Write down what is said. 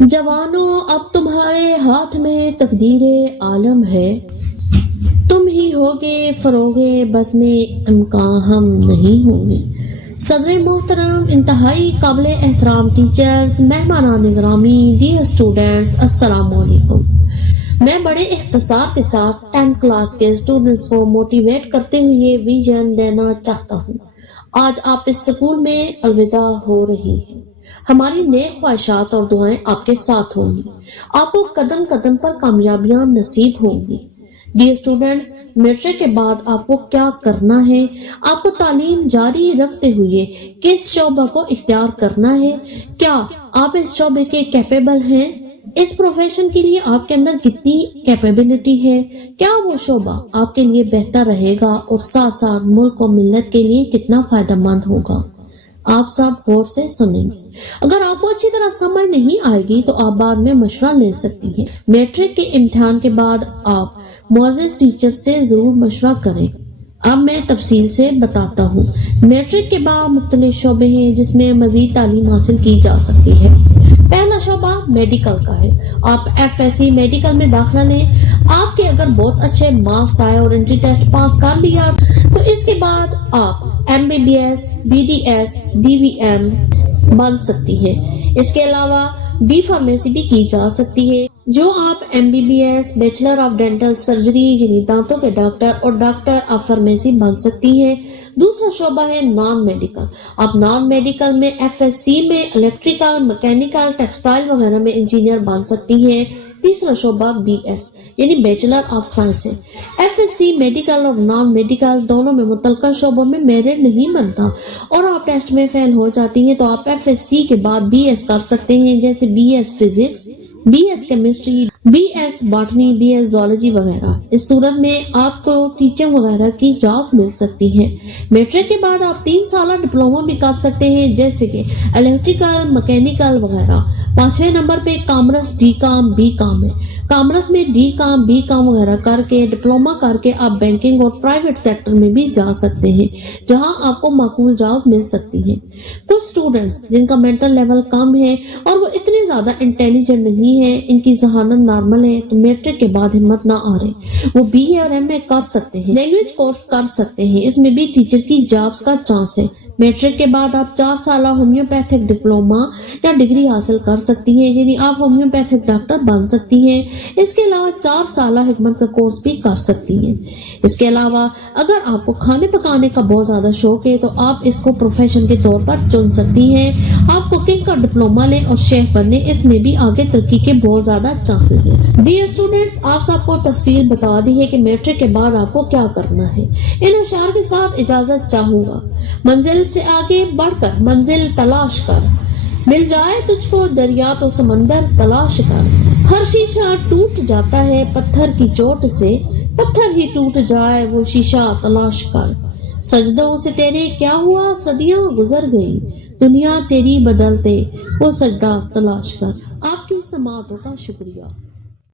جوانوں اب تمہارے ہاتھ میں تقدیر عالم ہے، تم ہی ہوگے فروغ بزم امکان ہم نہیں ہوں گے۔ صدر محترم، انتہائی قابل احترام ٹیچرز، مہمانان گرامی، ڈیئر اسٹوڈنٹس، السلام علیکم۔ میں بڑے اختصار کے ساتھ 10th کلاس کے اسٹوڈنٹس کو موٹیویٹ کرتے ہوئے ویژن دینا چاہتا ہوں۔ آج آپ اس سکول میں الوداع ہو رہی ہیں۔ ہماری نیک خواہشات اور دعائیں آپ کے ساتھ ہوں گی۔ آپ کو قدم قدم پر کامیابیاں نصیب ہوں گی۔ ڈیئر اسٹوڈنٹس، میٹرک کے بعد آپ کو کیا کرنا ہے؟ آپ کو تعلیم جاری رکھتے ہوئے کس شعبہ کو اختیار کرنا ہے؟ کیا آپ اس شعبے کے کیپیبل ہیں؟ اس پروفیشن کے لیے آپ کے اندر کتنی کیپیبلٹی ہے؟ کیا وہ شعبہ آپ کے لیے بہتر رہے گا اور ساتھ ساتھ ملک و ملت کے لیے کتنا فائدہ مند ہوگا؟ آپ سب غور سے سنیں گے۔ اگر آپ کو اچھی طرح سمجھ نہیں آئے گی تو آپ بعد میں مشورہ لے سکتی ہیں۔ میٹرک کے امتحان کے بعد آپ معزز ٹیچر سے ضرور مشورہ کریں۔ اب میں تفصیل سے بتاتا ہوں۔ میٹرک کے بعد مختلف شعبے ہیں جس میں مزید تعلیم حاصل کی جا سکتی ہے۔ پہلا شعبہ میڈیکل کا ہے۔ آپ FSC میڈیکل میں داخلہ لیں۔ آپ کے اگر بہت اچھے مارکس آئے اور انٹری ٹیسٹ پاس کر لیا تو اس کے بعد آپ MBBS BDS DVM بن سکتی ہے۔ اس کے علاوہ ڈی فارمیسی بھی کی جا سکتی ہے، جو آپ MBBS bachelor of dental surgery یعنی دانتوں کے ڈاکٹر اور ڈاکٹر آف فارمیسی بن سکتی ہے۔ دوسرا شعبہ ہے نان میڈیکل۔ آپ نان میڈیکل میں FSC میں الیکٹریکل، مکینیکل، ٹیکسٹائل وغیرہ میں انجینئر بن سکتی ہیں۔ تیسرا شعبہ BS یعنی بیچلر آف سائنس ہے۔ FSC میڈیکل اور نان میڈیکل دونوں میں متعلقہ شعبوں میں میرٹ نہیں بنتا اور آپ ٹیسٹ میں فیل ہو جاتی ہیں تو آپ FSC کے بعد BS کر سکتے ہیں، جیسے BS physics, BS chemistry, BS botany, BS zoology وغیرہ۔ اس صورت میں آپ کو ٹیچنگ وغیرہ کی جاب مل سکتی ہے۔ میٹرک کے بعد آپ 3 سالہ ڈپلومہ بھی کر سکتے ہیں، جیسے کہ الیکٹریکل، مکینیکل وغیرہ۔ 5ویں نمبر پہ کامرس ڈی کام بی کام ہے۔ کامرس میں ڈی کام بی کام وغیرہ کر کے ڈپلومہ کر کے آپ بینکنگ اور پرائیویٹ سیکٹر میں بھی جا سکتے ہیں، جہاں آپ کو معقول جاب مل سکتی ہے۔ کچھ اسٹوڈنٹس جن کا مینٹل لیول کم ہے اور وہ اتنے زیادہ انٹیلیجنٹ نہیں ہے، ان کی ذہانت نارمل ہے، تو میٹرک کے بعد ہمت نہ آ رہے، وہ BA اور MA کر سکتے ہیں، لینگویج کورس کر سکتے ہیں، اس میں بھی ٹیچر کی جابس کا چانس ہے۔ میٹرک کے بعد آپ 4 سالہ ہومیوپیتھک ڈپلومہ یا ڈگری حاصل کر سکتی ہیں، یعنی آپ ہومیوپیتھک ڈاکٹر بن سکتی ہیں۔ اس کے علاوہ 4 سالہ حکمت کا کورس بھی کر سکتی ہیں۔ اس کے علاوہ اگر آپ کو کھانے پکانے کا بہت زیادہ شوق ہے تو آپ اس کو پروفیشن کے طور پر چن سکتی ہیں۔ آپ کوکنگ کا ڈپلومہ لیں اور شیف بنیں، اس میں بھی آگے ترقی کے بہت زیادہ چانسز ہیں۔ ڈیئر اسٹوڈنٹس، آپ سب کو تفصیل بتا دی ہے کہ میٹرک کے بعد آپ کو کیا کرنا ہے۔ ان اشعار کے ساتھ اجازت چاہوں گا۔ منزل سے آگے بڑھ کر منزل تلاش کر، مل جائے تجھ کو دریا تو سمندر تلاش کر، ہر شیشہ ٹوٹ جاتا ہے پتھر کی چوٹ سے، پتھر ہی ٹوٹ جائے وہ شیشہ تلاش کر، سجدوں سے تیرے کیا ہوا صدیاں گزر گئی، دنیا تیری بدلتے وہ سجدہ تلاش کر۔ آپ کی سماعتوں کا شکریہ۔